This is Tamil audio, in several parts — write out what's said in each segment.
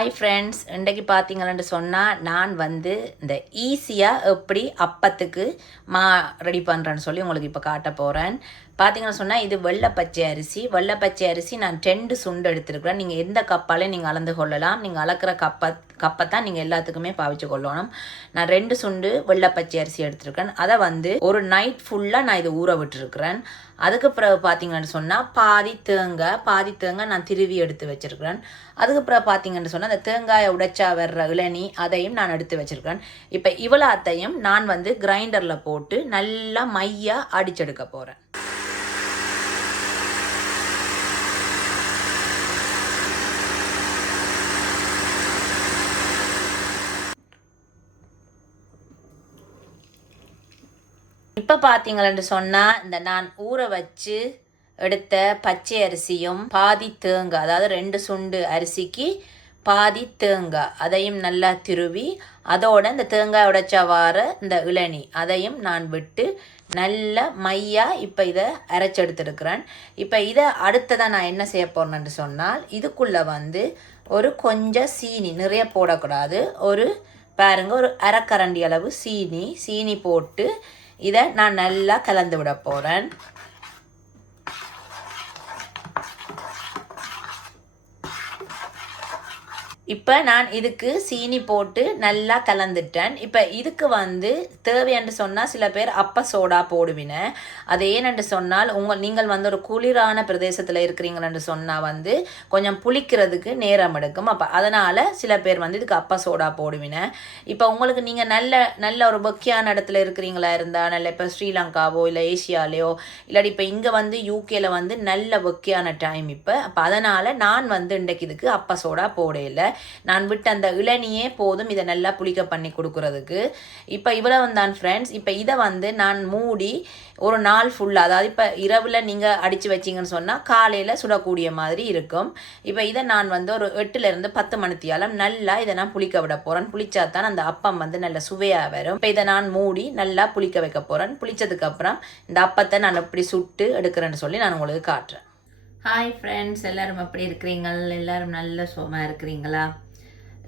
ஹாய் ஃப்ரெண்ட்ஸ், இன்றைக்கு பார்த்தீங்கன்னு சொன்னால் நான் வந்து இந்த ஈஸியாக எப்படி அப்பத்துக்கு மா ரெடி பண்ணுறேன்னு சொல்லி உங்களுக்கு இப்போ காட்ட போகிறேன். பார்த்தீங்கன்னு சொன்னால் இது வெள்ளைப்பச்சை அரிசி. வெள்ளைப்பச்சை அரிசி நான் 2 சுண்டு எடுத்துருக்குறேன். நீங்கள் எந்த கப்பாலையும் நீங்கள் அளந்து கொள்ளலாம். நீங்கள் அளக்கிற கப்பை தான் நீங்கள் எல்லாத்துக்குமே பாவிச்சு கொள்ளணும். நான் 2 சுண்டு வெள்ளைப்பச்சை அரிசி எடுத்துருக்கேன். அதை வந்து ஒரு நைட் ஃபுல்லாக நான் இது ஊற விட்டுருக்குறேன். அதுக்கு பிறகு பார்த்தீங்கன்னு சொன்னால் பாதி தேங்காய் நான் திருவி எடுத்து வச்சுருக்கிறேன். அதுக்கு பிறகு பார்த்தீங்கன்னு சொன்னால் அந்த தேங்காயை உடைச்சா வர்ற இளநீ அதையும் நான் எடுத்து வச்சுருக்கேன். இப்போ இவ்வளோத்தையும் நான் வந்து கிரைண்டரில் போட்டு நல்லா மையாக அடிச்செடுக்க போகிறேன். இப்போ பார்த்தீங்கன்னு சொன்னால் இந்த நான் ஊற வச்சு எடுத்த பச்சை அரிசியும் பாதி தேங்காய், அதாவது 2 சுண்டு அரிசிக்கு பாதி தேங்காய் அதையும் நல்லா திருவி அதோட இந்த தேங்காய் உடைச்சா வார இந்த இளநீ அதையும் நான் விட்டு நல்லா மையாக இப்போ இதை அரைச்செடுத்துருக்கிறேன். இப்போ இதை அடுத்ததான் நான் என்ன செய்ய போகிறேன்னு சொன்னால் இதுக்குள்ளே வந்து ஒரு கொஞ்சம் சீனி, நிறைய போடக்கூடாது, ஒரு பாருங்க ஒரு அரைக்கரண்டி அளவு சீனி போட்டு இதை நான் நல்லா கலந்து விட போகிறேன். இப்போ நான் இதுக்கு சீனி போட்டு நல்லா கலந்துட்டேன். இப்போ இதுக்கு வந்து தேவையென்று சொன்னால் சில பேர் அப்ப சோடா போடுவின. அது ஏனென்று சொன்னால் நீங்கள் வந்து ஒரு குளிரான பிரதேசத்தில் இருக்கிறீங்கன்னு சொன்னால் வந்து கொஞ்சம் புளிக்கிறதுக்கு நேரம் எடுக்கும். அப்போ அதனால் சில பேர் வந்து இதுக்கு அப்ப சோடா போடுவின. இப்போ உங்களுக்கு நீங்கள் நல்ல ஒரு பக்கியான இடத்துல இருக்கிறீங்களா இருந்தால், நல்ல இப்போ ஸ்ரீலங்காவோ இல்லை ஏசியாலேயோ இல்லாட்டி இப்போ இங்கே வந்து யூகேல வந்து நல்ல பக்கியான டைம் இப்போ. அப்போ அதனால் நான் வந்து இன்றைக்கு இதுக்கு அப்ப சோடா போடையில்லை. நான் விட்டு அந்த இளநியே போதும் இதை நல்லா புளிக்க பண்ணி கொடுக்கறதுக்கு. இப்போ இவ்வளவு தான் ஃப்ரெண்ட்ஸ். இப்போ இதை வந்து நான் மூடி ஒரு நாள் ஃபுல்லாக, அதாவது இப்போ இரவில் நீங்கள் அடித்து வச்சிங்கன்னு சொன்னால் காலையில் சுடக்கூடிய மாதிரி இருக்கும். இப்போ இதை நான் வந்து ஒரு 8லேருந்து 10 மணித்தியாலம் நல்லா இதை நான் புளிக்க விட போகிறேன். புளிச்சா தான் அந்த அப்பம் வந்து நல்ல சுவையாக வரும். இப்போ இதை நான் மூடி நல்லா புளிக்க வைக்க போகிறேன். புளிச்சதுக்கப்புறம் இந்த அப்பத்தை நான் எப்படி சுட்டு எடுக்கிறேன்னு சொல்லி நான் உங்களுக்கு காட்டுறேன். ஹாய் ஃப்ரெண்ட்ஸ், எல்லோரும் எப்படி இருக்கிறீங்க? எல்லோரும் நல்ல சுகமாக இருக்கிறீங்களா?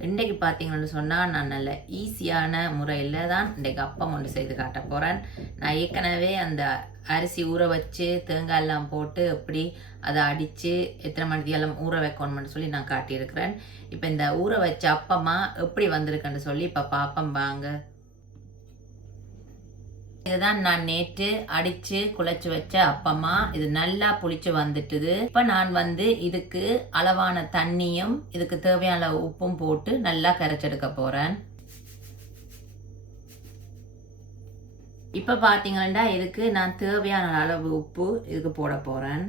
இன்றைக்கு பார்த்தீங்கன்னு சொன்னால் நான் நல்ல ஈஸியான முறையில் தான் இன்றைக்கு அப்பம் ஒன்று செய்து காட்ட போகிறேன். நான் ஏற்கனவே அந்த அரிசி ஊற வச்சு தேங்காய் எல்லாம் போட்டு எப்படி அதை அடித்து எத்தனை மணிக்கெல்லாம் ஊற வைக்கணும்னு சொல்லி நான் காட்டியிருக்கிறேன். இப்போ இந்த ஊற வச்ச அப்பமாக எப்படி வந்திருக்குன்னு சொல்லி இப்போ பார்ப்போம் வாங்க. இதுதான் நான் நேற்று அடித்து குழைச்சி வச்ச அப்பமா. இது நல்லா புளிச்சு வந்துட்டுது. இப்போ நான் வந்து இதுக்கு அளவான தண்ணியும் இதுக்கு தேவையான உப்பும் போட்டு நல்லா கரைச்செடுக்க போகிறேன். இப்போ பார்த்தீங்கன்னா இதுக்கு நான் தேவையான அளவு உப்பு இதுக்கு போட போகிறேன்.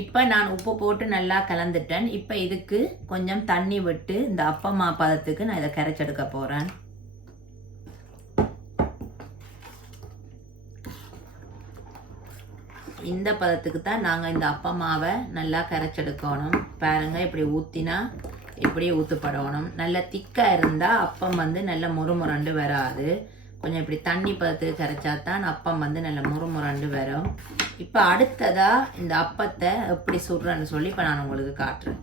இப்போ நான் உப்பு போட்டு நல்லா கலந்துட்டேன். இப்போ இதுக்கு கொஞ்சம் தண்ணி விட்டு இந்த அப்பமா பதத்துக்கு நான் இதை கரைச்செடுக்க போகிறேன். இந்த பதத்துக்கு தான் நாங்கள் இந்த அப்பமாவை நல்லா கரைச்செடுக்கணும். பாருங்க, இப்படி ஊற்றினா இப்படி ஊற்றப்படணும். நல்லா திக்காக இருந்தால் அப்பம் வந்து நல்ல முறுமுரண்டு வராது. கொஞ்சம் இப்படி தண்ணி பதத்துக்கு கரைச்சா தான் அப்பம் வந்து நல்ல முறுமுரண்டு வரும். இப்போ அடுத்ததாக இந்த அப்பத்தை எப்படி சுடுறேன்னு சொல்லி இப்போ நான் உங்களுக்கு காட்டுறேன்.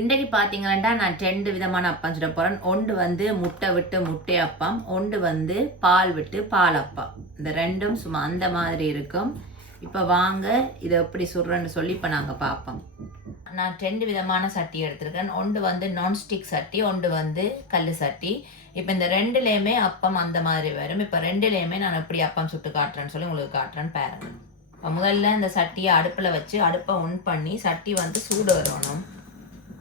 இன்றைக்கு பார்த்தீங்கன்னா நான் 2 விதமான அப்பம் சுட போகிறேன். ஒன்று வந்து முட்டை விட்டு முட்டை அப்பம், ஒன்று வந்து பால் விட்டு பால் அப்பம். இந்த ரெண்டும் சும்மா அந்த மாதிரி இருக்கும். இப்போ வாங்க இதை எப்படி சுடுறேன்னு சொல்லி இப்போ நாங்கள் பார்ப்போம். நான் 2 விதமான சட்டி எடுத்துருக்கேன். ஒன்று வந்து நான்ஸ்டிக் சட்டி, ஒன்று வந்து கல் சட்டி. இப்போ இந்த 2லேயுமே அப்பம் அந்த மாதிரி வரும். இப்போ 2லேயுமே நான் எப்படி அப்பம் சுட்டு காட்டுறேன்னு சொல்லி உங்களுக்கு காட்டுறேன்னு பாருங்க. இப்போ முதல்ல இந்த சட்டியை அடுப்பில் வச்சு அடுப்பை ஒன் பண்ணி சட்டி வந்து சூடு வரணும்.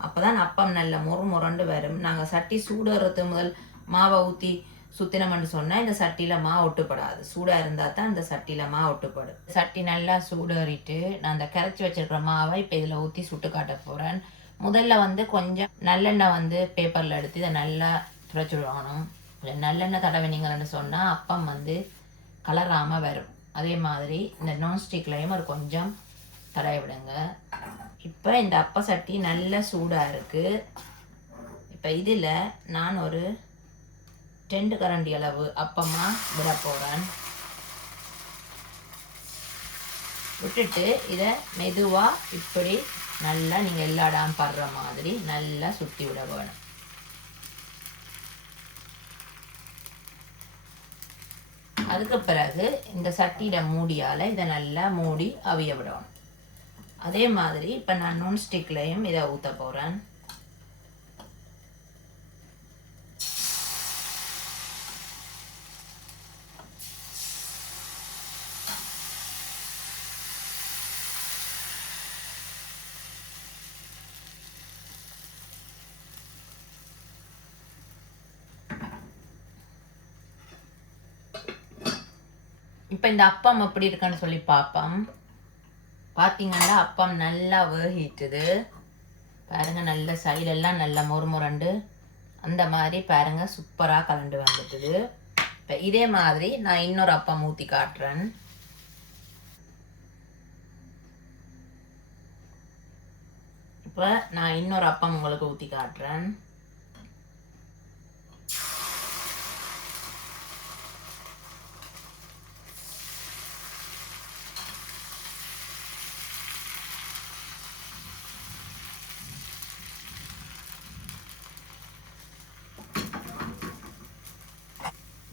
அப்போ தான் அப்பம் நல்ல முரண்டு வரும். நாங்கள் சட்டி சூடு வர்றது முதல் மாவை ஊற்றி சுத்தினம்னு சொன்னால் இந்த சட்டியில் மா ஒட்டுப்படாது. சூடாக இருந்தால் தான் இந்த சட்டியில் மா ஒட்டுப்படும். சட்டி நல்லா சூடேறிட்டு நான் அந்த கரைச்சி வச்சிருக்கிற மாவை இப்போ இதில் ஊற்றி சுட்டு காட்ட போகிறேன். முதல்ல வந்து கொஞ்சம் நல்லெண்ணெய் வந்து பேப்பரில் எடுத்து இதை நல்லா துடைச்சி விடணும். நல்லெண்ணெய் தடவினீங்கன்னு சொன்னால் அப்பம் வந்து கலராமல் வரும். அதே மாதிரி இந்த நான்ஸ்டிக்லையும் ஒரு கொஞ்சம் தடவி விடுங்க. இப்போ இந்த அப்ப சட்டி நல்ல சூடாக இருக்குது. இப்போ இதில் நான் ஒரு 2 கரண்டி அளவு அப்பமாக விட போகிறேன். விட்டுட்டு இதை மெதுவாக இப்படி நல்லா நீங்கள் எல்லா இடம் படுற மாதிரி நல்லா சுற்றி விட வேணும். அதுக்கு பிறகு இந்த சட்டியிட மூடியால் இதை நல்லா மூடி அவிய விடணும். அதே மாதிரி இப்போ நான் நான்ஸ்டிக்லையும் இதை ஊற்ற போகிறேன். இப்போ இந்த அப்பம் எப்படி இருக்குன்னு சொல்லி பார்ப்போம். பார்த்தீங்கன்னா அப்பம் நல்லா வேகிட்டுது பாருங்க. நல்ல சைடெல்லாம் நல்லா முறுமுரண்டு அந்த மாதிரி பாருங்க சூப்பராக கலண்டு வந்துட்டுது. இப்போ இதே மாதிரி நான் இன்னொரு அப்பம் ஊற்றி காட்டுறேன். இப்போ நான் இன்னொரு அப்பம் உங்களுக்கு ஊற்றி காட்டுறேன்.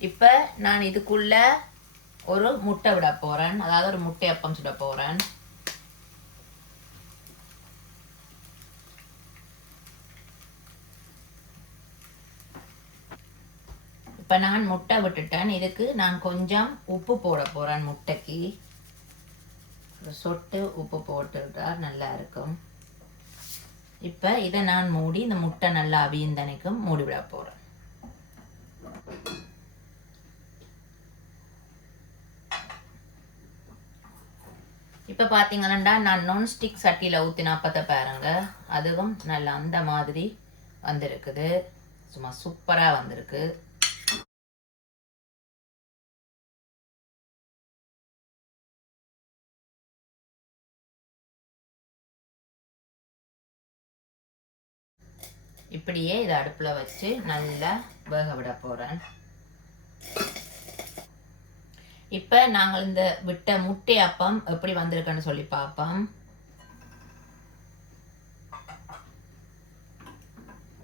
இப்போ நான் இதுக்குள்ள ஒரு முட்டை விட போகிறேன். அதாவது ஒரு முட்டை அப்பம் சுட போகிறேன். இப்போ நான் முட்டை விட்டுட்டேன். இதுக்கு நான் கொஞ்சம் உப்பு போட போகிறேன். முட்டைக்கு ஒரு சொட்டு உப்பு போட்டுட்டா நல்லா இருக்கும். இப்போ இதை நான் மூடி இந்த முட்டை நல்லா அவியந்தனைக்கும் மூடி விட போகிறேன். இப்போ பார்த்தீங்கன்னா நான் நான்ஸ்டிக் சட்டியில் ஊற்றின அப்பத்தை பாருங்க. அதுவும் நல்லா அந்த மாதிரி வந்திருக்குது. சும்மா சூப்பராக வந்திருக்கு. இப்படியே இதை அடுப்பில் வச்சு நல்லா வேக விட போகிறேன். இப்போ நாங்கள் இந்த விட்ட முட்டை அப்பம் எப்படி வந்திருக்குன்னு சொல்லி பார்ப்போம்.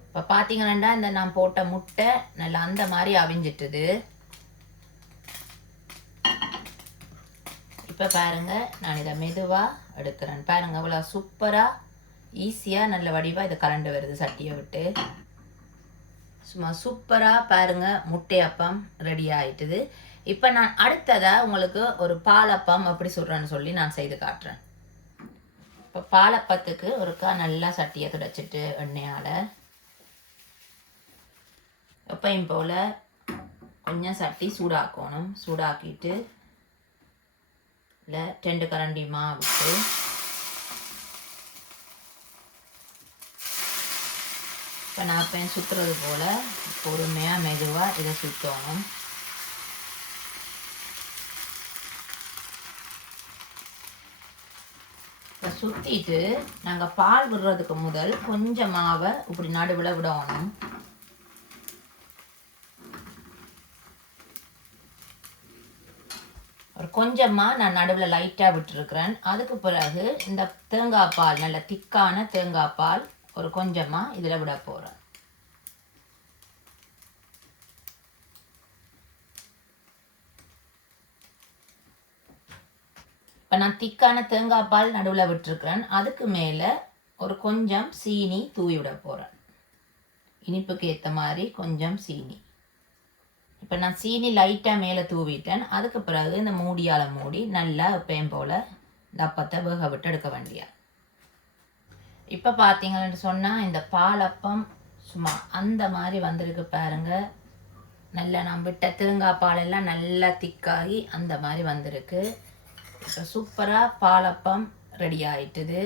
இப்போ பார்த்தீங்கன்னா இந்த நான் போட்ட முட்டை நல்லா அந்த மாதிரி அவிஞ்சிட்டுது. இப்போ பாருங்க நான் இதை மெதுவாக எடுக்கிறேன். பாருங்க அவ்வளோ சூப்பராக ஈஸியாக நல்ல வடிவாக இதை கலண்டு வருது சட்டியை விட்டு. சும்மா சூப்பராக பாருங்க முட்டை அப்பம் ரெடி ஆயிட்டுது. இப்போ நான் அடுத்ததாக உங்களுக்கு ஒரு பாலப்பம் எப்படி சொல்கிறேன்னு சொல்லி நான் செய்து காட்டுறேன். இப்போ பாலப்பத்துக்கு ஒருக்கா நல்லா சட்டியை துடைச்சிட்டு எண்ணெயால் எப்பயும் போல் கொஞ்சம் சட்டி சூடாக்கணும். சூடாக்கிட்டு இல்லை 2 கரண்டி மாவு விட்டு இப்போ நான் இப்போ சுற்றுறது போல் பொறுமையாக மெதுவாக இதை சுற்றணும். இப்போ சுற்றிட்டு நாங்கள் பால் விடுறதுக்கு முதல் கொஞ்சம் மாவை இப்படி நடுவில் விடணும். ஒரு கொஞ்சமாக நான் நடுவில் லைட்டாக விட்டுருக்குறேன். அதுக்கு பிறகு இந்த தேங்காய் பால் நல்ல திக்கான தேங்காய் பால் ஒரு கொஞ்சமாக இதில் விட போகிறேன். இப்போ நான் திக்கான தேங்காய் பால் நடுவில் விட்டுருக்குறேன். அதுக்கு மேலே ஒரு கொஞ்சம் சீனி தூவி விட போகிறேன். இனிப்புக்கு ஏற்ற மாதிரி கொஞ்சம் சீனி. இப்போ நான் சீனி லைட்டாக மேலே தூவிட்டேன். அதுக்கு பிறகு இந்த மூடியால் மூடி நல்லா எப்பயும் போல் இந்த அப்பத்தை வேக விட்டு எடுக்க வேண்டியா. இப்போ பார்த்தீங்கன்னு சொன்னால் இந்த பாலப்பம் சும்மா அந்த மாதிரி வந்திருக்கு பாருங்க. நல்லா நான் விட்ட தேங்காய் பாலெல்லாம் நல்லா திக்காகி அந்த மாதிரி வந்திருக்கு. இப்போ சூப்பராக பாலப்பம் ரெடி ஆயிட்டுது.